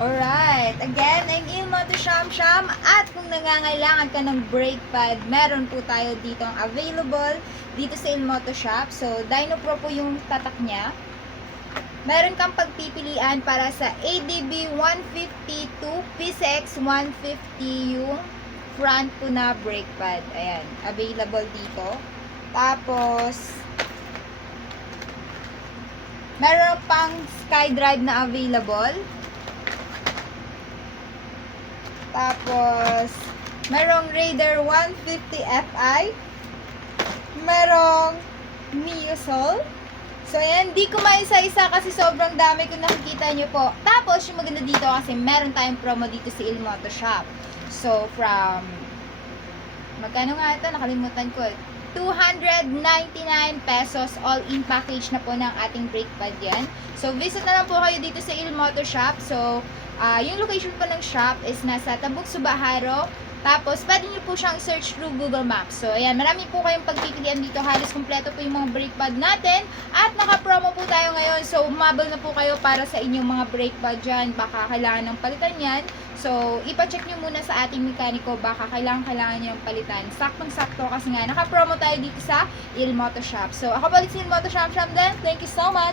Alright, again, I'm Ilmo to Sham at kung nangangailangan ka ng brake pad, meron po tayo dito ang available dito sa Ilmoto Shop. So, Dyno Pro po yung tatak niya. Meron kang pagpipilian para sa ADB 150 to PCX 150 yung front po na brake pad. Ayan, available dito. Tapos, meron pang SkyDrive na available. Tapos, merong Raider 150 Fi. Merong Mio Soul. So, ayan, di ko maisa-isa kasi sobrang dami kung nakikita nyo po. Tapos, yung maganda dito kasi meron tayong promo dito sa Ilmoto Shop. So, from, magkano nga ito? Nakalimutan ko. 299 pesos all-in package na po ng ating brake pad yan. So, visit na lang po kayo dito sa Ilmoto Shop. So, yung location po ng shop is nasa Tabuk, Subaharo. Tapos, pwede nyo po siyang search through Google Maps. So, ayan, marami po kayong pagpipilian dito. Halos kompleto po yung mga brake pad natin. At naka-promo po tayo ngayon. So, umabol na po kayo para sa inyong mga brake pad dyan. Baka kailangan ng palitan yan. So, ipacheck nyo muna sa ating mekaniko. Baka kailangan nyo yung palitan. Saktong-sakto kasi nga, naka-promo tayo dito sa Ilmoto Shop. So, ako palit si Ilmoto Shop din. Thank you so much!